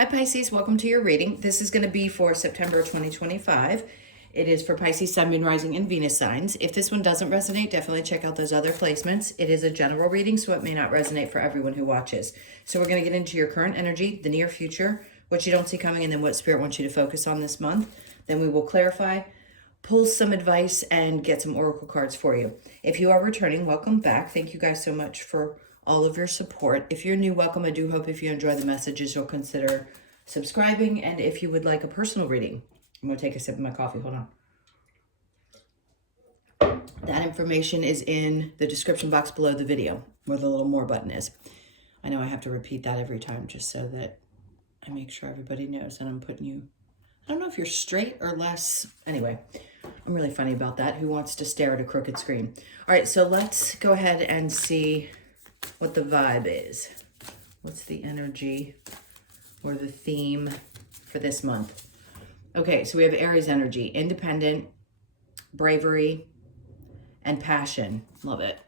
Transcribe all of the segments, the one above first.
Hi Pisces, welcome to your reading. This is going to be for September 2025. It is for Pisces, Sun, Moon, Rising, and Venus signs. If this one doesn't resonate, definitely check out those other placements. It is a general reading, so it may not resonate for everyone who watches. So we're going to get into your current energy, the near future, what you don't see coming, and then what Spirit wants you to focus on this month. Then we will clarify, pull some advice, and get some oracle cards for you. If you are returning, welcome back. Thank you guys so much for all of your support. If you're new, welcome. I do hope if you enjoy the messages, you'll consider subscribing. And if you would like a personal reading, I'm going to take a sip of my coffee. Hold on. That information is in the description box below the video where the little more button is. I know I have to repeat that every time just so that I make sure everybody knows that I'm putting you, I don't know if you're straight or less. Anyway, I'm really funny about that. Who wants to stare at a crooked screen? All right, so let's go ahead and see what the vibe is. What's the energy or the theme for this month? Okay, so we have Aries energy, independent, bravery, and passion. Love it.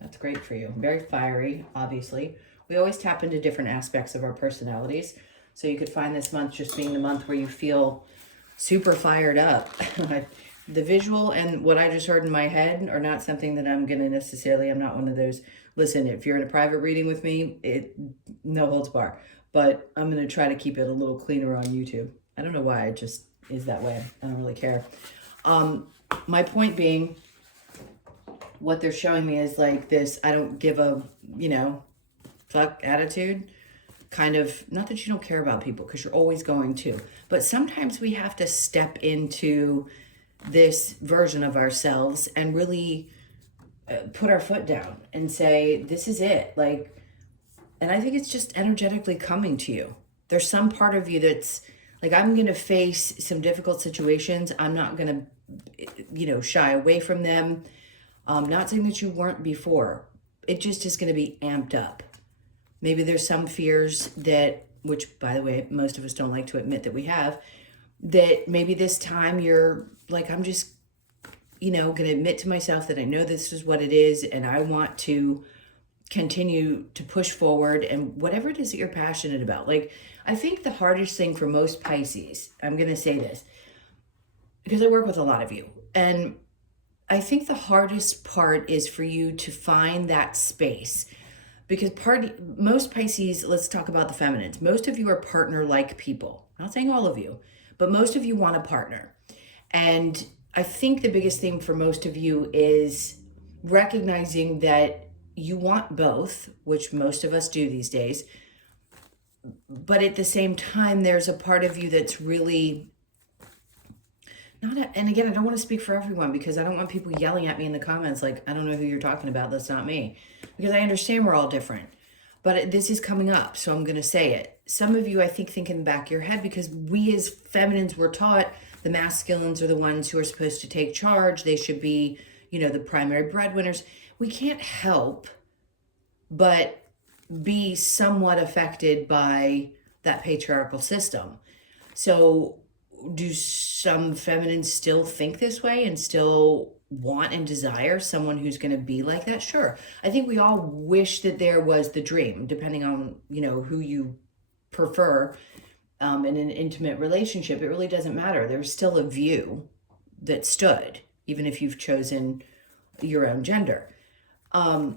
That's great for you. Very fiery, obviously. We always tap into different aspects of our personalities. So you could find this month just being the month where you feel super fired up. The visual and what I just heard in my head are not something that I'm going to necessarily, I'm not one of those, listen, if you're in a private reading with me, no holds bar. But I'm going to try to keep it a little cleaner on YouTube. I don't know why, it just is that way. I don't really care. My point being, what they're showing me is like this, I don't give a, fuck attitude. Kind of, not that you don't care about people, because you're always going to. But sometimes we have to step into this version of ourselves and really put our foot down and say, this is it. And I think it's just energetically coming to you. There's some part of you that's like, I'm going to face some difficult situations. I'm not going to, shy away from them. Not saying that you weren't before. It just is going to be amped up. Maybe there's some fears that, which by the way, most of us don't like to admit that we have, that maybe this time you're like, I'm just, going to admit to myself that I know this is what it is. And I want to continue to push forward and whatever it is that you're passionate about. Like, I think the hardest thing for most Pisces, I'm going to say this because I work with a lot of you, and I think the hardest part is for you to find that space, because most Pisces, let's talk about the feminines. Most of you are partner-like people. I'm not saying all of you, but most of you want a partner. And I think the biggest thing for most of you is recognizing that you want both, which most of us do these days. But at the same time, there's a part of you that's really and again, I don't want to speak for everyone because I don't want people yelling at me in the comments like, I don't know who you're talking about, that's not me. Because I understand we're all different. But this is coming up, so I'm going to say it. Some of you, I think in the back of your head, because we as feminines were taught the masculines are the ones who are supposed to take charge. They should be, the primary breadwinners. We can't help but be somewhat affected by that patriarchal system. So do some feminines still think this way and still want and desire someone who's going to be like that? Sure. I think we all wish that there was the dream, depending on, who you prefer in an intimate relationship. It really doesn't matter. There's still a view that stood, even if you've chosen your own gender. I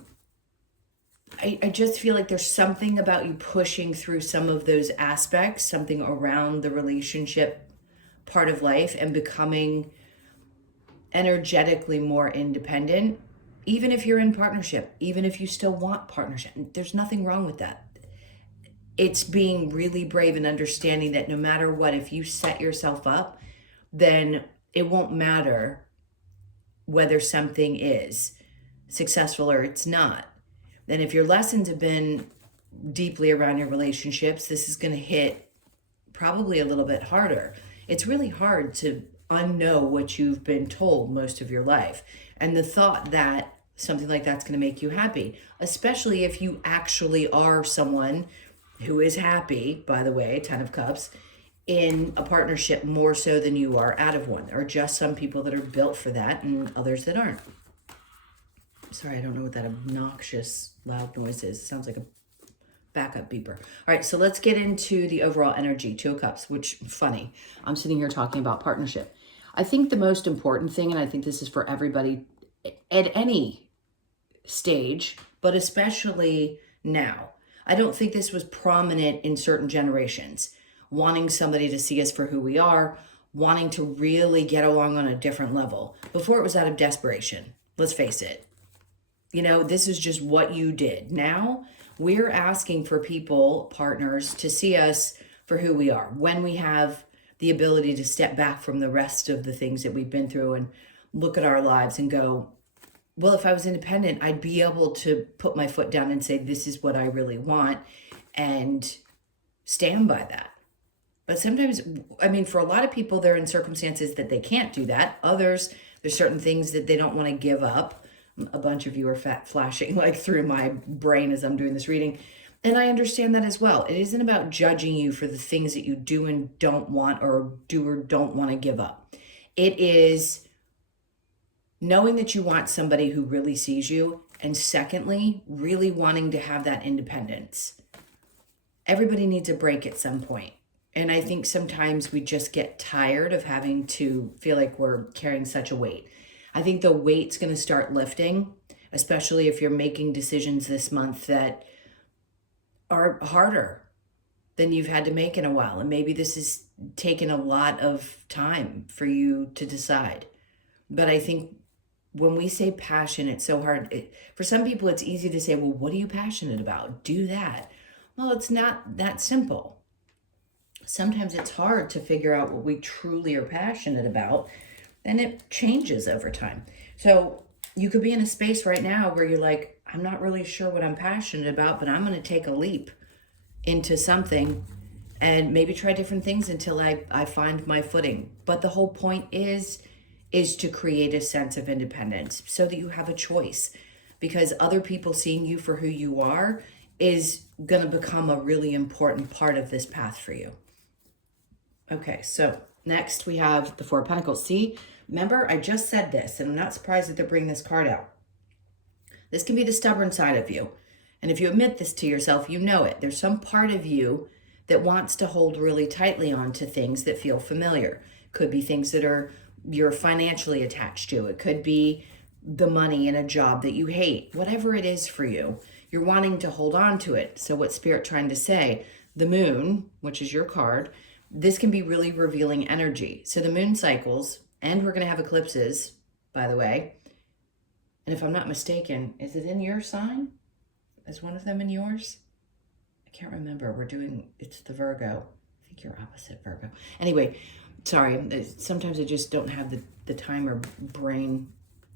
just feel like there's something about you pushing through some of those aspects, something around the relationship part of life and becoming energetically more independent, even if you're in partnership, even if you still want partnership. There's nothing wrong with that. It's being really brave and understanding that no matter what, if you set yourself up, then it won't matter whether something is successful or it's not. And if your lessons have been deeply around your relationships, this is going to hit probably a little bit harder. It's really hard to unknow what you've been told most of your life. And the thought that something like that's going to make you happy, especially if you actually are someone who is happy, by the way, 10 of Cups, in a partnership more so than you are out of one, or just some people that are built for that and others that aren't. Sorry, I don't know what that obnoxious loud noise is. It sounds like a backup beeper. All right, so let's get into the overall energy, Two of Cups, which, funny, I'm sitting here talking about partnership. I think the most important thing, and I think this is for everybody at any stage, but especially now, I don't think this was prominent in certain generations, wanting somebody to see us for who we are, wanting to really get along on a different level. Before, it was out of desperation. Let's face it. You know, this is just what you did. Now, we're asking for people, partners, to see us for who we are. When we have the ability to step back from the rest of the things that we've been through and look at our lives and go, well, if I was independent, I'd be able to put my foot down and say, this is what I really want, and stand by that. But sometimes, I mean, for a lot of people, they're in circumstances that they can't do that. Others, there's certain things that they don't want to give up. A bunch of you are flashing like through my brain as I'm doing this reading. And I understand that as well. It isn't about judging you for the things that you do and don't want, or do or don't want to give up. It is knowing that you want somebody who really sees you. And secondly, really wanting to have that independence. Everybody needs a break at some point. And I think sometimes we just get tired of having to feel like we're carrying such a weight. I think the weight's going to start lifting, especially if you're making decisions this month that are harder than you've had to make in a while. And maybe this is taking a lot of time for you to decide. But I think when we say passion, it's so hard. For some people, it's easy to say, well, what are you passionate about? Do that. Well, it's not that simple. Sometimes it's hard to figure out what we truly are passionate about, and it changes over time. So you could be in a space right now where you're like, I'm not really sure what I'm passionate about, but I'm going to take a leap into something and maybe try different things until I find my footing. But the whole point is to create a sense of independence so that you have a choice, because other people seeing you for who you are is going to become a really important part of this path for you. Okay, so next we have the Four of Pentacles. See, remember, I just said this, and I'm not surprised that they're bringing this card out. This can be the stubborn side of you. And if you admit this to yourself, you know it. There's some part of you that wants to hold really tightly on to things that feel familiar. Could be things that you're financially attached to. It could be the money in a job that you hate. Whatever it is for you, you're wanting to hold on to it. So what's Spirit trying to say? The moon, which is your card, this can be really revealing energy. So the moon cycles, and we're going to have eclipses, by the way. And if I'm not mistaken, is it in your sign? Is one of them in yours? I can't remember. It's the Virgo. I think you're opposite Virgo. Anyway, sorry. Sometimes I just don't have the time or brain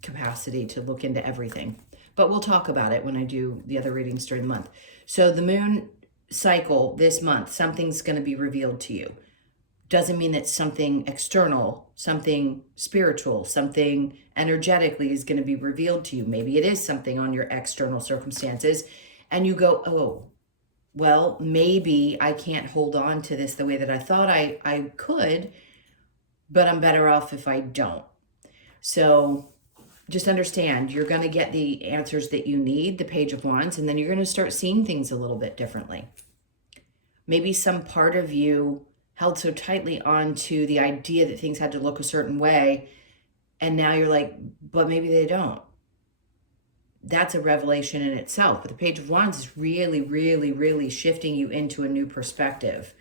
capacity to look into everything. But we'll talk about it when I do the other readings during the month. So the moon cycle this month, something's going to be revealed to you. Doesn't mean that something external, something spiritual, something energetically is going to be revealed to you. Maybe it is something on your external circumstances, and you go, oh, well, maybe I can't hold on to this the way that I thought I could, but I'm better off if I don't. So just understand, you're going to get the answers that you need, the Page of Wands, and then you're going to start seeing things a little bit differently. Maybe some part of you held so tightly onto the idea that things had to look a certain way, and now you're like, but maybe they don't. That's a revelation in itself. But the Page of Wands is really, really, really shifting you into a new perspective.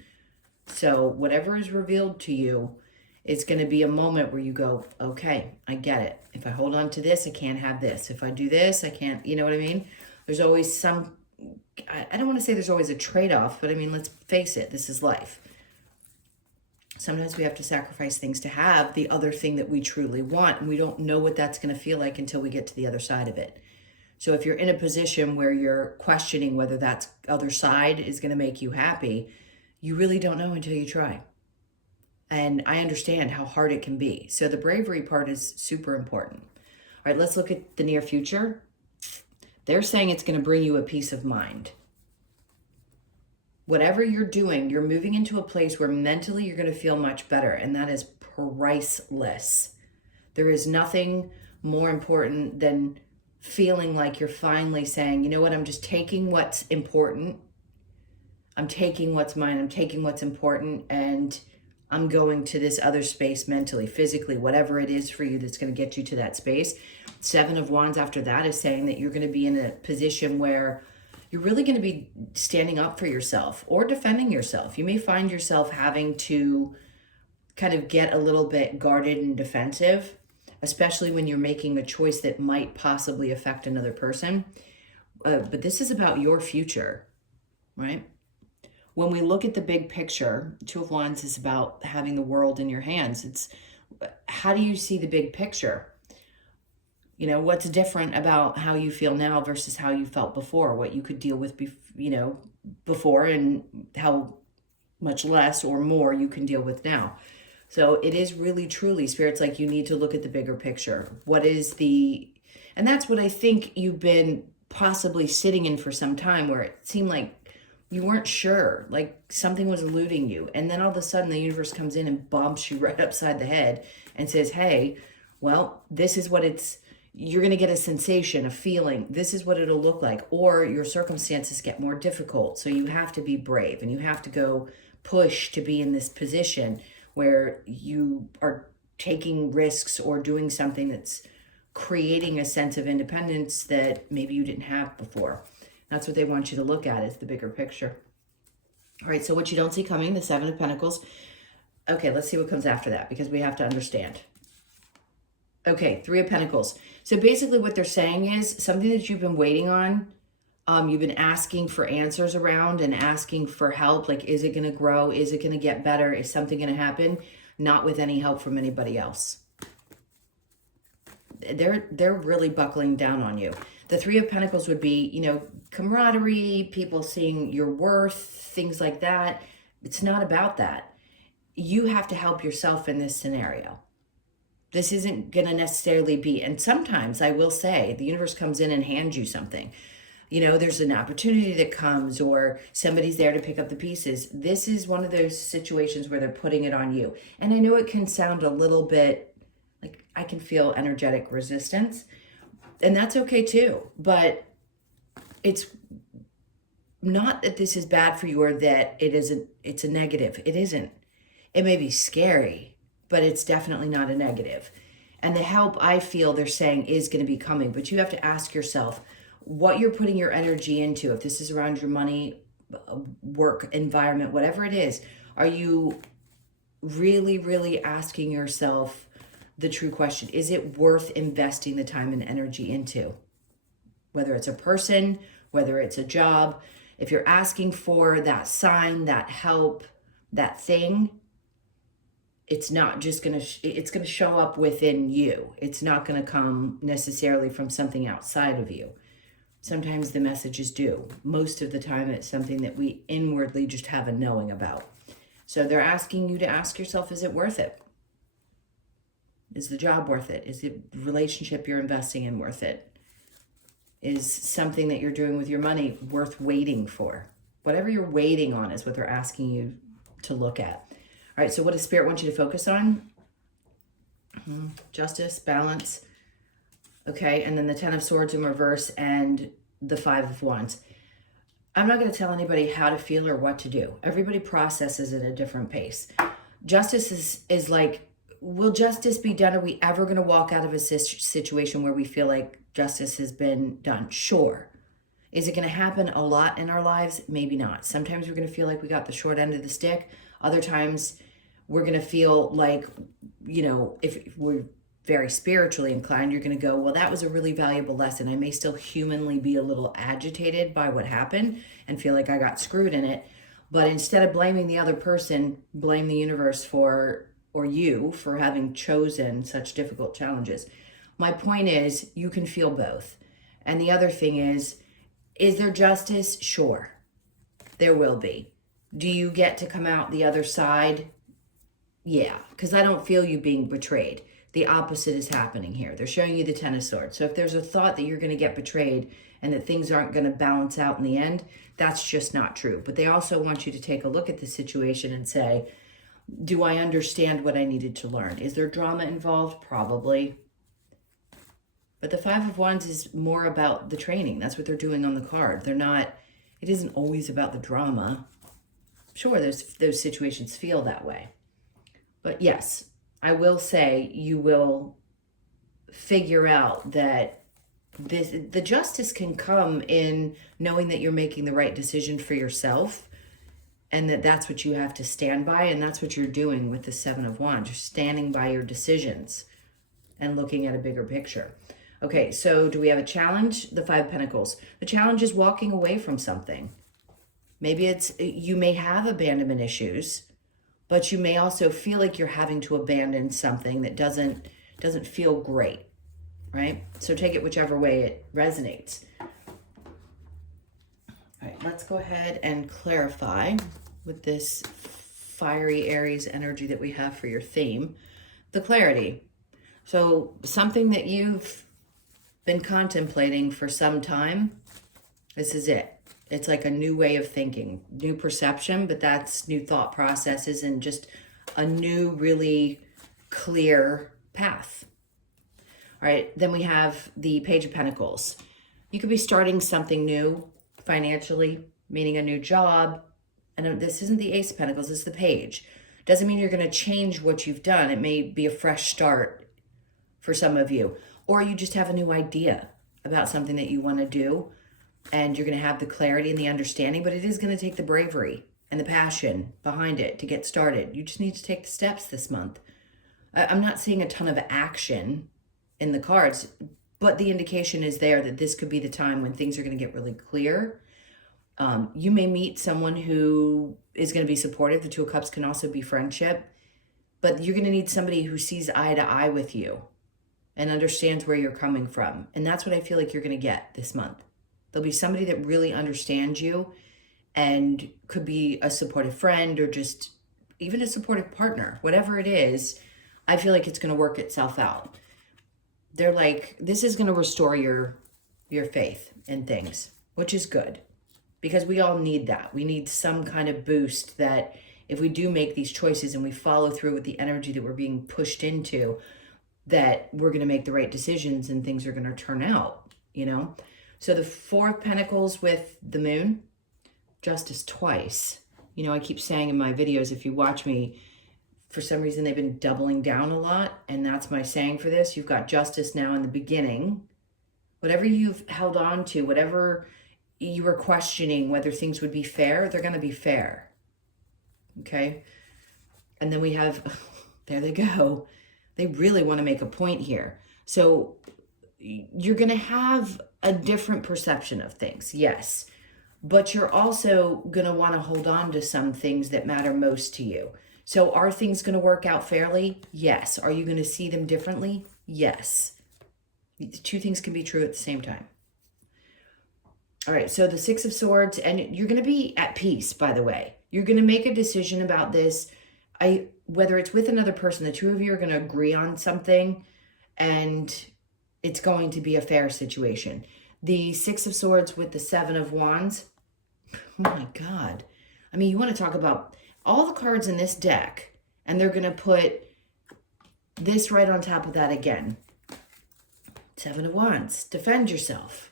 So whatever is revealed to you, it's going to be a moment where you go, okay, I get it. If I hold on to this, I can't have this. If I do this, I can't, you know what I mean? There's always some, I don't want to say there's always a trade-off, but I mean, let's face it, this is life. Sometimes we have to sacrifice things to have the other thing that we truly want, and we don't know what that's going to feel like until we get to the other side of it. So if you're in a position where you're questioning whether that other side is going to make you happy, you really don't know until you try. And I understand how hard it can be. So the bravery part is super important. All right, let's look at the near future. They're saying it's going to bring you a peace of mind. Whatever you're doing, you're moving into a place where mentally you're going to feel much better, and that is priceless. There is nothing more important than feeling like you're finally saying, you know what, I'm just taking what's important I'm taking what's mine, I'm taking what's important, and I'm going to this other space mentally, physically, whatever it is for you that's going to get you to that space. Seven of Wands after that is saying that you're going to be in a position where you're really going to be standing up for yourself or defending yourself. You may find yourself having to kind of get a little bit guarded and defensive, especially when you're making a choice that might possibly affect another person. But this is about your future, right? When we look at the big picture, Two of Wands is about having the world in your hands. It's how do you see the big picture? You know, what's different about how you feel now versus how you felt before, what you could deal with, before, and how much less or more you can deal with now. So it is really, truly, Spirit's like you need to look at the bigger picture. And that's what I think you've been possibly sitting in for some time, where it seemed like you weren't sure, like something was eluding you. And then all of a sudden the universe comes in and bumps you right upside the head and says, hey, well, this is what you're going to get a sensation, a feeling. This is what it'll look like. Or your circumstances get more difficult. So you have to be brave and you have to go push to be in this position where you are taking risks or doing something that's creating a sense of independence that maybe you didn't have before. That's what they want you to look at, is the bigger picture. All right, so what you don't see coming, the Seven of Pentacles. Okay, let's see what comes after that, because we have to understand. Okay, Three of Pentacles. So basically what they're saying is something that you've been waiting on, you've been asking for answers around and asking for help. Like, is it going to grow? Is it going to get better? Is something going to happen? Not with any help from anybody else. They're really buckling down on you. The Three of Pentacles would be, camaraderie, people seeing your worth, things like that. It's not about that. You have to help yourself in this scenario. This isn't going to necessarily be, and sometimes I will say, the universe comes in and hands you something. There's an opportunity that comes, or somebody's there to pick up the pieces. This is one of those situations where they're putting it on you. And I know it can sound a little bit like I can feel energetic resistance, and that's okay too. But it's not that this is bad for you or that it's a negative. It isn't. It may be scary, but it's definitely not a negative. And the help I feel they're saying is going to be coming, but you have to ask yourself what you're putting your energy into. If this is around your money, work, environment, whatever it is, are you really, really asking yourself the true question? Is it worth investing the time and energy into? Whether it's a person, whether it's a job, if you're asking for that sign, that help, that thing, it's not just going to, it's going to show up within you. It's not going to come necessarily from something outside of you. Sometimes the messages do. Most of the time it's something that we inwardly just have a knowing about. So they're asking you to ask yourself, is it worth it? Is the job worth it? Is the relationship you're investing in worth it? Is something that you're doing with your money worth waiting for? Whatever you're waiting on is what they're asking you to look at. All right, so what does Spirit want you to focus on? Justice, balance. Okay, and then the Ten of Swords in reverse and the Five of Wands. I'm not going to tell anybody how to feel or what to do. Everybody processes at a different pace. Justice is like, will justice be done? Are we ever going to walk out of a situation where we feel like justice has been done? Sure. Is it going to happen a lot in our lives? Maybe not. Sometimes we're going to feel like we got the short end of the stick. Other times we're going to feel like, if we're very spiritually inclined, you're going to go, well, that was a really valuable lesson. I may still humanly be a little agitated by what happened and feel like I got screwed in it. But instead of blaming the other person, blame the universe or you for having chosen such difficult challenges. My point is, you can feel both. And the other thing is there justice? Sure, there will be. Do you get to come out the other side? Yeah, because I don't feel you being betrayed. The opposite is happening here. They're showing you the Ten of Swords. So if there's a thought that you're going to get betrayed and that things aren't going to balance out in the end, that's just not true. But they also want you to take a look at the situation and say, do I understand what I needed to learn? Is there drama involved? Probably. But the Five of Wands is more about the training. That's what they're doing on the card. It isn't always about the drama. sure, those situations feel that way. But yes, I will say you will figure out that the justice can come in knowing that you're making the right decision for yourself, and that's what you have to stand by, and that's what you're doing with the Seven of Wands. You're standing by your decisions and looking at a bigger picture. Okay, so do we have a challenge? The Five of Pentacles. The challenge is walking away from something. Maybe you may have abandonment issues, but you may also feel like you're having to abandon something that doesn't feel great, right? So take it whichever way it resonates. All right, let's go ahead and clarify with this fiery Aries energy that we have for your theme, the clarity. So something that you've been contemplating for some time, this is it. It's like a new way of thinking, new perception, but that's new thought processes and just a new, really clear path. All right, then we have the Page of Pentacles. You could be starting something new financially, meaning a new job. And this isn't the Ace of Pentacles, it's the Page. Doesn't mean you're going to change what you've done. It may be a fresh start for some of you. Or you just have a new idea about something that you want to do. And you're going to have the clarity and the understanding, but it is going to take the bravery and the passion behind it to get started. You just need to take the steps this month. I'm not seeing a ton of action in the cards, but the indication is there that this could be the time when things are going to get really clear. You may meet someone who is going to be supportive. The Two of Cups can also be friendship, but you're going to need somebody who sees eye to eye with you and understands where you're coming from. And that's what I feel like you're going to get this month. There'll be somebody that really understands you and could be a supportive friend or just even a supportive partner. Whatever it is, I feel like it's going to work itself out. They're like, this is going to restore your faith in things, which is good because we all need that. We need some kind of boost that if we do make these choices and we follow through with the energy that we're being pushed into, that we're going to make the right decisions and things are going to turn out, you know? So the Four of Pentacles with the Moon, Justice twice. You know, I keep saying in my videos, if you watch me, for some reason they've been doubling down a lot, and that's my saying for this. You've got Justice now in the beginning. Whatever you've held on to, whatever you were questioning whether things would be fair, they're going to be fair. Okay? And then we have, there they go. They really want to make a point here. So you're going to have a different perception of things, yes. But you're also going to want to hold on to some things that matter most to you. So are things going to work out fairly? Yes. Are you going to see them differently? Yes. Two things can be true at the same time. All right, so the Six of Swords, and you're going to be at peace, by the way. You're going to make a decision about this. Whether it's with another person, the two of you are going to agree on something, and it's going to be a fair situation. The Six of Swords with the Seven of Wands. Oh my God. I mean, you want to talk about all the cards in this deck, and they're going to put this right on top of that again. Seven of Wands. Defend yourself.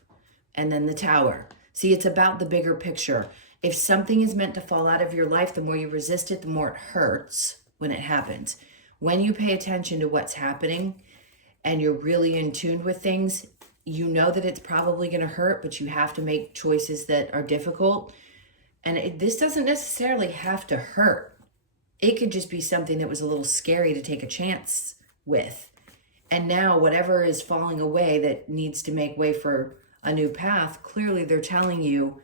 And then the Tower. See, it's about the bigger picture. If something is meant to fall out of your life, the more you resist it, the more it hurts when it happens. When you pay attention to what's happening and you're really in tune with things, you know that it's probably going to hurt, but you have to make choices that are difficult. And this doesn't necessarily have to hurt. It could just be something that was a little scary to take a chance with. And now whatever is falling away that needs to make way for a new path, clearly they're telling you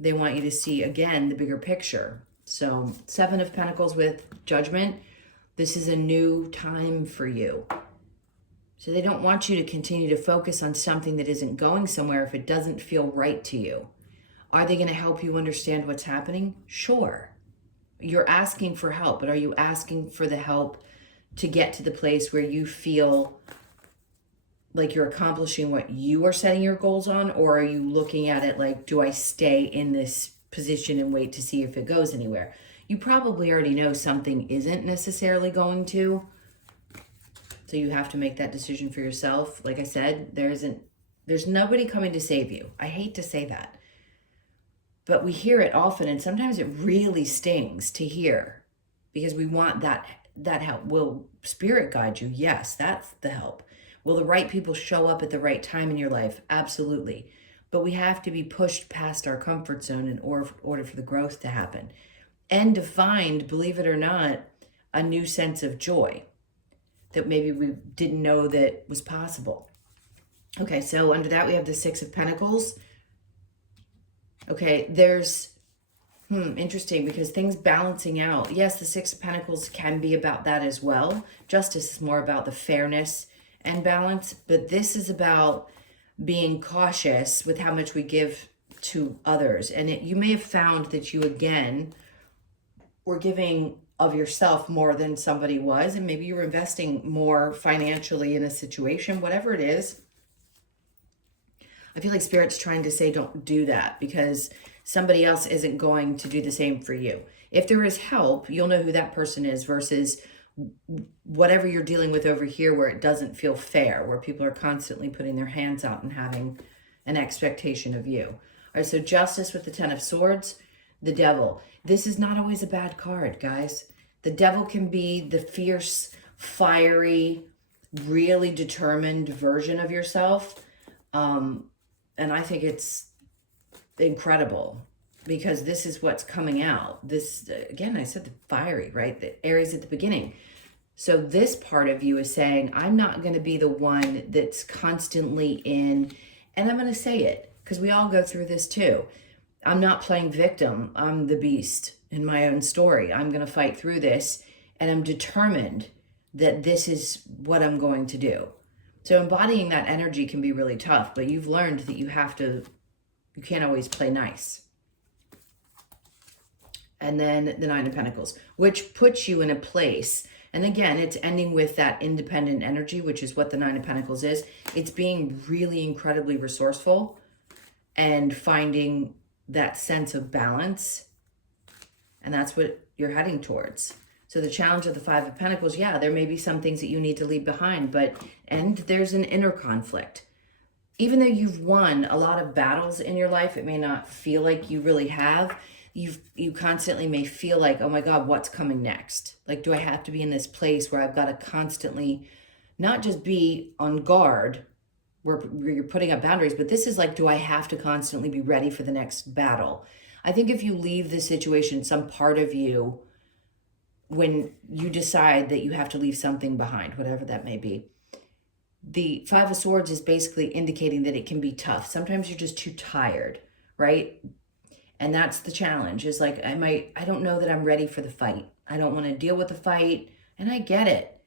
they want you to see, again, the bigger picture. So Seven of Pentacles with Judgment. This is a new time for you. So they don't want you to continue to focus on something that isn't going somewhere if it doesn't feel right to you. Are they going to help you understand what's happening? Sure. You're asking for help, but are you asking for the help to get to the place where you feel like you're accomplishing what you are setting your goals on? Or are you looking at it like, do I stay in this position and wait to see if it goes anywhere? You probably already know something isn't necessarily going to. So you have to make that decision for yourself. Like I said, there's nobody coming to save you. I hate to say that. but we hear it often, and sometimes it really stings to hear because we want that help. Will spirit guide you? Yes, that's the help. Will the right people show up at the right time in your life? Absolutely. But we have to be pushed past our comfort zone in order for the growth to happen and to find, believe it or not, a new sense of joy that maybe we didn't know that was possible. Okay, so under that we have the Six of Pentacles. Okay, there's, interesting, because things balancing out. Yes, the Six of Pentacles can be about that as well. Justice is more about the fairness and balance, but this is about being cautious with how much we give to others. And you may have found that you, again, were giving of yourself more than somebody was, and maybe you were investing more financially in a situation, whatever it is. I feel like Spirit's trying to say don't do that because somebody else isn't going to do the same for you. If there is help, you'll know who that person is versus whatever you're dealing with over here where it doesn't feel fair, where people are constantly putting their hands out and having an expectation of you. All right, so Justice with the Ten of Swords, the Devil. This is not always a bad card, guys. The Devil can be the fierce, fiery, really determined version of yourself. And I think it's incredible because this is what's coming out. This, again, I said the fiery, right? The Aries at the beginning. So this part of you is saying, I'm not going to be the one that's constantly in, and I'm going to say it because we all go through this too. I'm not playing victim. I'm the beast in my own story. I'm going to fight through this, and I'm determined that this is what I'm going to do. So embodying that energy can be really tough, but you've learned that you can't always play nice. And then the Nine of Pentacles, which puts you in a place. And again, it's ending with that independent energy, which is what the Nine of Pentacles is. It's being really incredibly resourceful and finding that sense of balance. And that's what you're heading towards. So the challenge of the Five of Pentacles, yeah, there may be some things that you need to leave behind, and there's an inner conflict. Even though you've won a lot of battles in your life, it may not feel like you really have. You constantly may feel like, oh my God, what's coming next? Like, do I have to be in this place where I've got to constantly not just be on guard where you're putting up boundaries, but this is like, do I have to constantly be ready for the next battle? I think if you leave the situation, some part of you, when you decide that you have to leave something behind, whatever that may be, the Five of Swords is basically indicating that it can be tough. Sometimes you're just too tired, right? And that's the challenge, is like, I don't know that I'm ready for the fight. I don't want to deal with the fight. And I get it.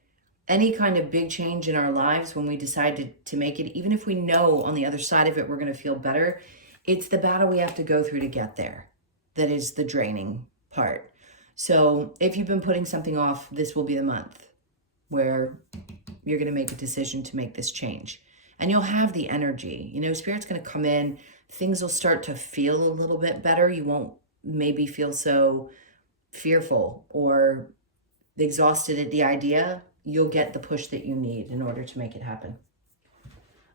Any kind of big change in our lives, when we decide to make it, even if we know on the other side of it we're going to feel better, it's the battle we have to go through to get there that is the draining part. So if you've been putting something off, this will be the month where you're going to make a decision to make this change. And you'll have the energy. You know, Spirit's going to come in. Things will start to feel a little bit better. You won't maybe feel so fearful or exhausted at the idea. You'll get the push that you need in order to make it happen.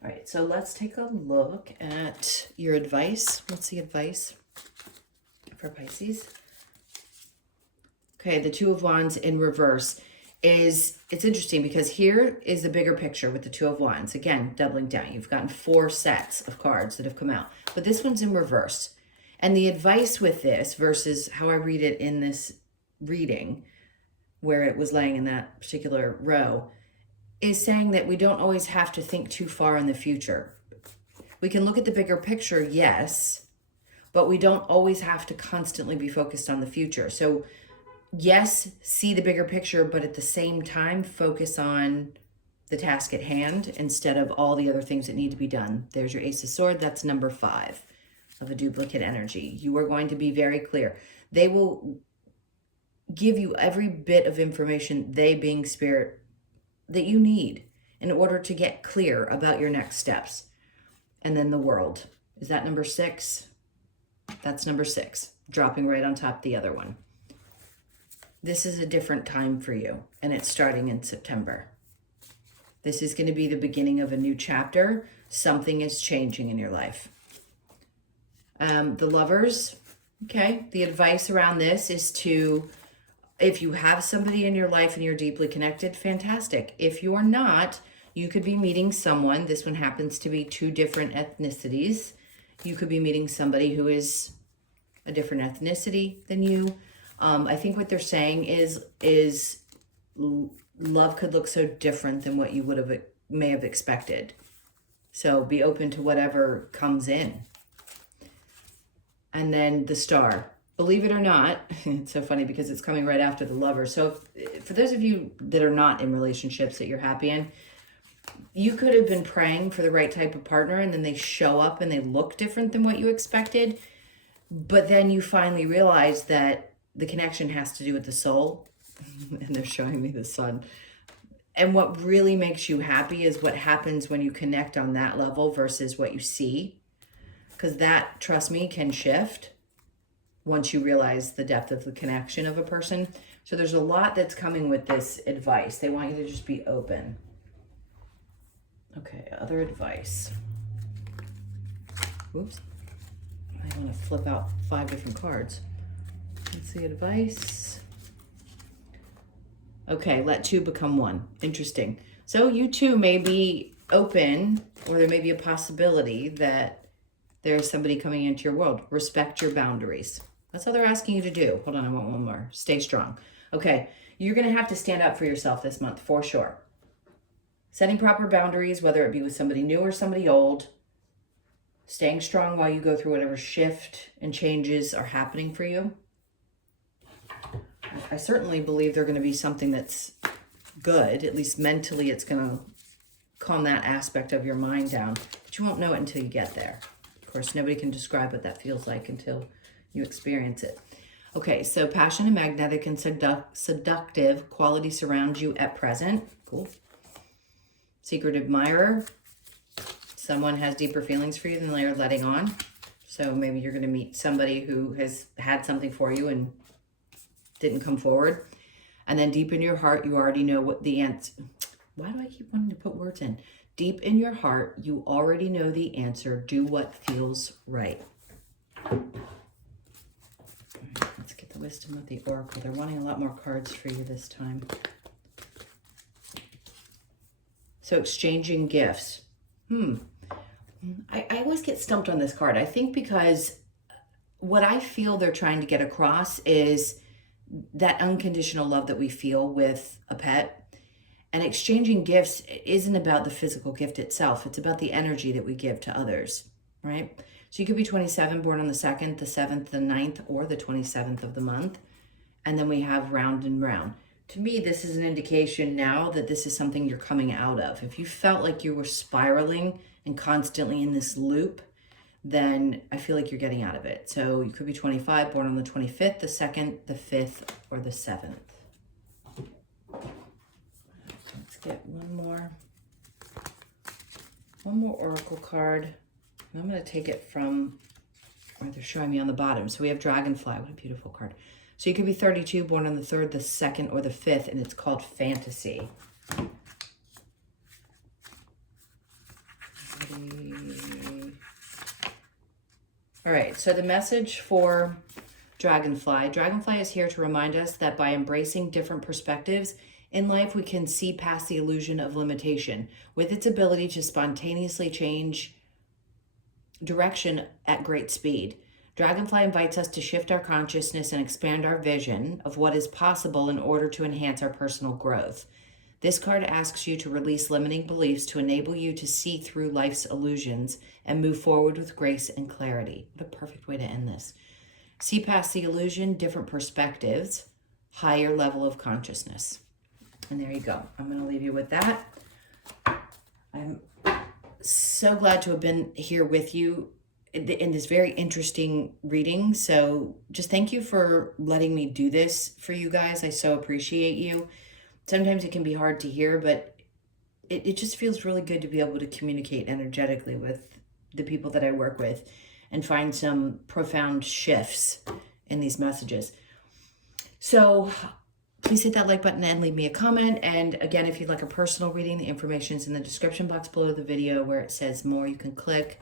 All right, so let's take a look at your advice. What's the advice for Pisces? Okay, the Two of Wands in reverse it's interesting because here is the bigger picture with the Two of Wands. Again, doubling down. You've gotten 4 sets of cards that have come out, but this one's in reverse. And the advice with this versus how I read it in this reading, where it was laying in that particular row, is saying that we don't always have to think too far in the future. We can look at the bigger picture, yes, but we don't always have to constantly be focused on the future. So yes, see the bigger picture, but at the same time, focus on the task at hand instead of all the other things that need to be done. There's your Ace of Swords. That's number 5 of a duplicate energy. You are going to be very clear. They will give you every bit of information, they being Spirit, that you need in order to get clear about your next steps. And then the World. Is that number 6? That's number 6, dropping right on top of the other one. This is a different time for you, and it's starting in September. This is going to be the beginning of a new chapter. Something is changing in your life. The Lovers, Okay, the advice around this is to, if you have somebody in your life and you're deeply connected, fantastic. If you're not, you could be meeting someone. This one happens to be two different ethnicities. You could be meeting somebody who is a different ethnicity than you. I think what they're saying is love could look so different than what you may have expected. So be open to whatever comes in. And then the Star. Believe it or not, it's so funny because it's coming right after the Lover. So for those of you that are not in relationships that you're happy in, you could have been praying for the right type of partner and then they show up and they look different than what you expected. But then you finally realize that the connection has to do with the soul. And they're showing me the sun. And what really makes you happy is what happens when you connect on that level versus what you see. Because that, trust me, can shift once you realize the depth of the connection of a person. So there's a lot that's coming with this advice. They want you to just be open. Okay, other advice. Oops. I want to flip out 5 different cards. Let's see, advice. Okay, let 2 become 1. Interesting. So you too may be open, or there may be a possibility that there's somebody coming into your world. Respect your boundaries. That's all they're asking you to do. Hold on, I want one more. Stay strong. Okay, you're going to have to stand up for yourself this month, for sure. Setting proper boundaries, whether it be with somebody new or somebody old. Staying strong while you go through whatever shift and changes are happening for you. I certainly believe they're going to be something that's good. At least mentally, it's going to calm that aspect of your mind down. But you won't know it until you get there. Of course, nobody can describe what that feels like until you experience it. Okay, so passion and magnetic and seductive qualities surround you at present. Cool. Secret admirer. Someone has deeper feelings for you than they are letting on. So maybe you're going to meet somebody who has had something for you and didn't come forward. And then deep in your heart, you already know what the answer. Why do I keep wanting to put words in? Deep in your heart, you already know the answer. Do what feels right. Let's get the wisdom of the oracle. They're wanting a lot more cards for you this time. So exchanging gifts. I always get stumped on this card. I think because what I feel they're trying to get across is that unconditional love that we feel with a pet. And exchanging gifts isn't about the physical gift itself. It's about the energy that we give to others, right? So you could be 27, born on the 2nd, the 7th, the 9th, or the 27th of the month. And then we have round and round. To me, this is an indication now that this is something you're coming out of. If you felt like you were spiraling and constantly in this loop, then I feel like you're getting out of it. So you could be 25, born on the 25th, the 2nd, the 5th, or the 7th. Let's get one more oracle card. And I'm going to take it from where they're showing me on the bottom. So we have Dragonfly. What a beautiful card. So you could be 32, born on the 3rd, the 2nd, or the 5th, and it's called Fantasy. All right, so the message for Dragonfly. Dragonfly is here to remind us that by embracing different perspectives in life, we can see past the illusion of limitation. With its ability to spontaneously change direction at great speed, Dragonfly invites us to shift our consciousness and expand our vision of what is possible in order to enhance our personal growth. This card asks you to release limiting beliefs to enable you to see through life's illusions and move forward with grace and clarity. What a perfect way to end this. See past the illusion, different perspectives, higher level of consciousness. And there you go. I'm going to leave you with that. I'm so glad to have been here with you in this very interesting reading. So just thank you for letting me do this for you guys. I so appreciate you. Sometimes it can be hard to hear, but it just feels really good to be able to communicate energetically with the people that I work with and find some profound shifts in these messages. So please hit that like button and leave me a comment. And again, if you'd like a personal reading, the information is in the description box below the video where it says more. You can click.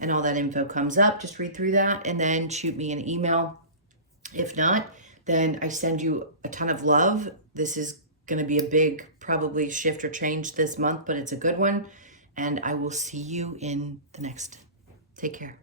and all that info comes up. Just read through that and then shoot me an email. If not, then I send you a ton of love. This is going to be a big probably shift or change this month, but it's a good one. And I will see you in the next. Take care.